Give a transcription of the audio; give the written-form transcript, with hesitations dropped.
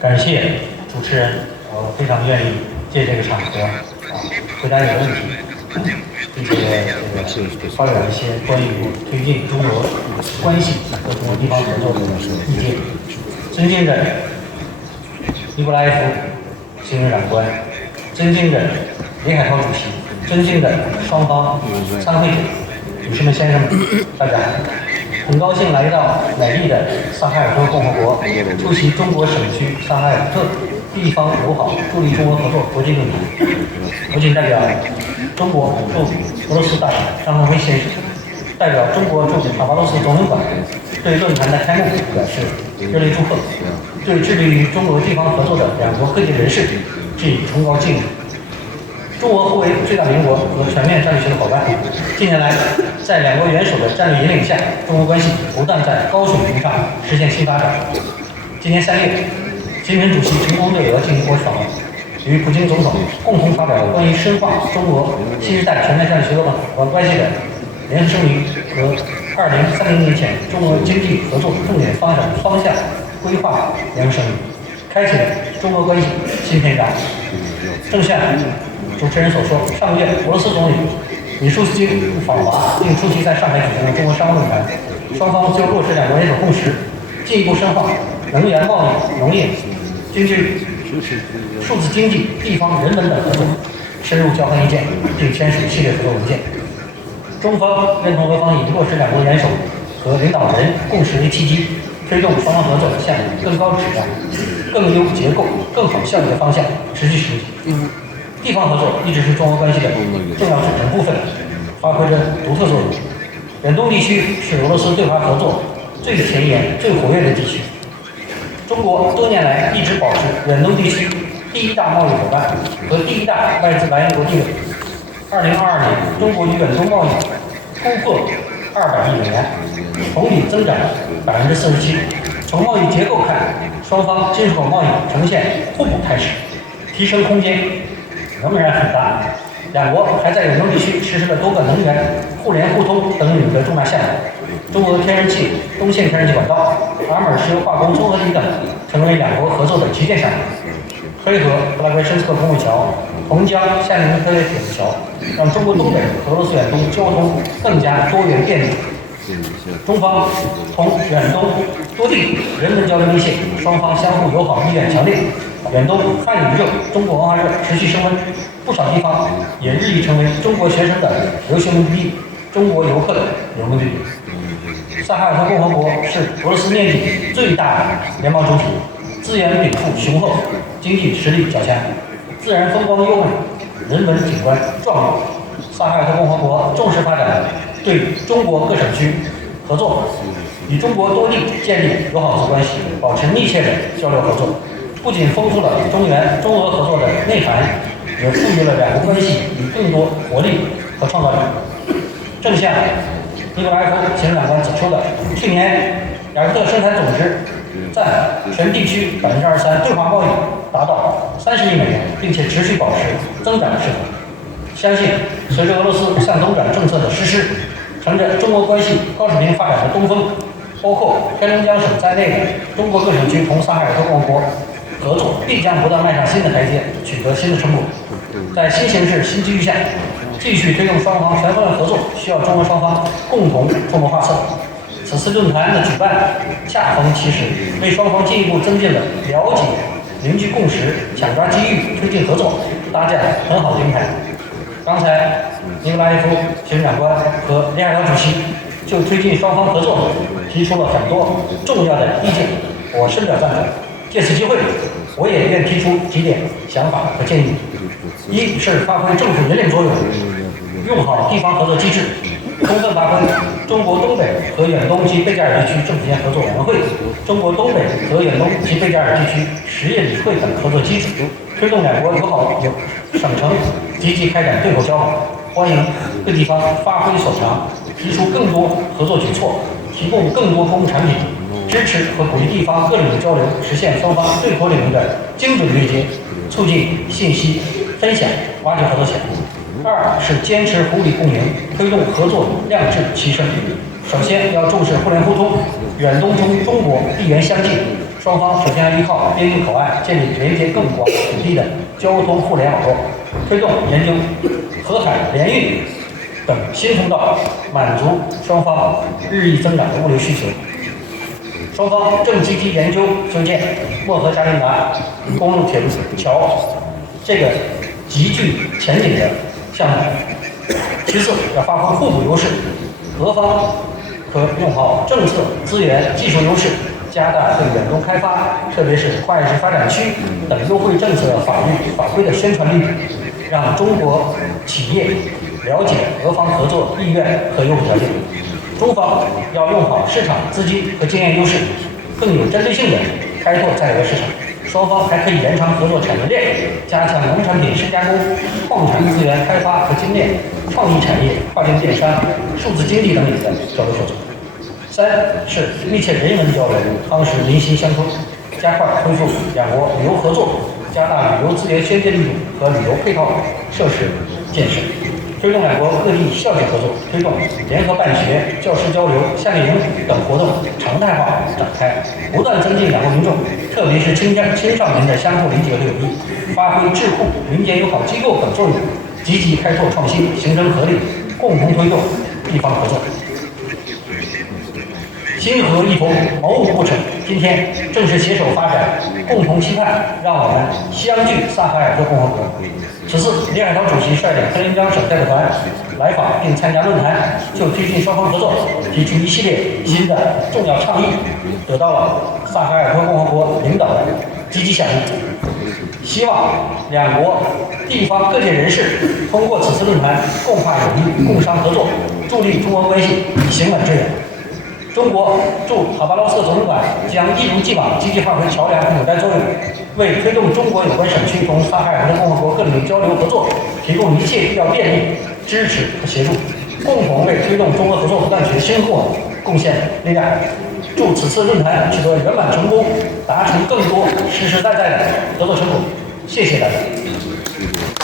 感谢主持人，我非常愿意借这个场合回答你的问题，并且发表一些关于推进中国关系和中国地方合作的意见。尊敬的尼古拉耶夫行政长官，尊敬的李海涛主席，尊敬的双方参会者，女士们、先生们，大家好！很高兴来到美丽的萨哈尔特共和国，出席中国省区萨哈尔特地方友好助力中国合作国际论坛。我谨代表中国驻俄罗斯大使张恒辉先生，代表中国驻卡巴罗斯总领馆，对论坛的开幕表示热烈祝贺，对致力于中俄地方合作的两国各界人士致以崇高敬意。中俄互为最大邻国和全面战略学的伙伴。近年来，在两国元首的战略引领下，中俄关系不断在高水平上实现新发展。今年3月，习近平主席成功对俄进行国事访问，与普京总统共同发表了关于深化中俄新时代全面战略协作伙伴关系的联合声明和2030年前中俄经济合作重点发展方向规划联合声明，开启了中俄关系新篇章。正像主持人所说，上个月俄罗斯总理米舒斯京访华，并出席在上海举行的中国商务论坛，双方就落实两国联手共识，进一步深化能源、贸易、农业、经济、数字经济、地方人文等合作，深入交换意见，并签署一系列合作文件。中方认同俄方以落实两国元首和领导人共识为契机，推动双方合作向更高质量、更优结构、更好效率的方向持续实进。地方合作一直是中俄关系的重要组成部分，发挥着独特作用。远东地区是俄罗斯对华合作最前沿、最活跃的地区。中国多年来一直保持远东地区第一大贸易伙伴和第一大外资来源国地位。2022年，中国与远东贸易突破200亿美元，同比增长47%。从贸易结构看，双方进出口贸易呈现互补态势，提升空间仍然很大。两国还在远东地区实施了多个能源互联互通等领域的重大项目，中俄天然气东线天然气管道、阿姆尔石油化工综合体等成为两国合作的旗舰项目。黑河布拉格申斯克公路桥、同江夏令营科学铁路桥，让中国东北和俄罗斯远东交通更加多元便利。中方同远东多地人文交流密切，双方相互友好意愿强烈。远东汉语热、中国文化热持续升温，不少地方也日益成为中国学生的留学目的地，中国游客的游目的地。萨哈尔特共和国是俄罗斯面积最大的联邦主体，资源禀赋雄厚，经济实力较强，自然风光优美，人文景观壮丽。萨哈尔特共和国重视发展对中国各省区合作，与中国多地建立友好合作关系，保持密切的交流合作，不仅丰富了中俄合作的内涵，也赋予了两国关系以更多活力和创造力。正像尼古拉耶夫行政长官指出的，去年雅克特生产总值占全地区23%，对华贸易达到30亿美元，并且持续保持增长势头。相信随着俄罗斯向东转政策的实施，乘着中国关系高水平发展的东风，包括黑龙江省在内的中国各省区同萨哈尔特共和国合作必将不断迈上新的台阶，取得新的成果。在新形势、新机遇下，继续推动双方全方位合作，需要中俄双方共同出谋划策。此次论坛的举办恰逢其时，为双方进一步增进了了解、凝聚共识、抢抓机遇、推进合作搭建了很好的平台。刚才尼古拉耶夫行政长官和李海涛主席就推进双方合作提出了很多重要的意见，我深表赞同。借此机会，我也愿提出几点想法和建议。一是发挥政府引领作用，用好地方合作机制，充分发挥中国东北和远东及贝加尔地区政府间合作委员会、中国东北和远东及贝加尔地区实业理事会等合作机制，推动两国友好省城积极开展对口交往，欢迎各地方发挥所长，提出更多合作举措，提供更多公共产品，支持和鼓励地方各领域交流，实现双方对口领域的精准对接，促进信息分享，挖掘合作潜力。二是坚持互利共赢，推动合作量质齐升。首先要重视互联互通，远东中国地缘相近，双方首先要依靠边境口岸建立连接更广土地的交通互联网络，推动研究河海联运等新通道，满足双方日益增长的物流需求。双方正积极研究修建漠河嘉陵达公路铁路桥这个极具前景的项目。其次，要发挥互补优势，俄方可用好政策、资源、技术优势，加大对远东开发，特别是跨越式发展区等优惠政策、法律法规的宣传力度，让中国企业了解俄方合作意愿和优惠条件。中方要用好市场、资金和经验优势，更有针对性的开拓在俄市场。双方还可以延长合作产业链，加强农产品深加工、矿产资源开发和精炼、创意产业、跨境电商、数字经济等领域的交流合作。三是密切人文交流，夯实民心相通，加快恢复两国旅游合作，加大旅游资源宣介力度和旅游配套设施建设，推动两国各地校学合作，推动联合办学、教师交流、夏令营等活动常态化展开，不断增进两国民众，特别是青少年的相互理解和友谊，发挥智库、民间友好机构等作用，积极开拓创新，形成合力，共同推动地方合作。心合意同，谋无不成。今天正是携手发展，共同期盼，让我们相聚萨哈尔特共和国。此次李海涛主席率领黑龙江省代表团来访并参加论坛，就推进双方合作提出一系列新的重要倡议，得到了萨哈尔特共和国领导的积极响应。希望两国地方各界人士通过此次论坛共话友谊、共商合作，助力中俄关系行稳致远。中国驻哈巴罗斯克总领馆将一如既往积极发挥桥梁和纽带作用，为推动中国有关省区同萨哈尔特共和国各领域交流合作提供一切必要便利、支持和协助，共同为推动中俄合作不断取得新突破贡献力量。祝此次论坛取得圆满成功，达成更多实实在在的合作成果。谢谢大家。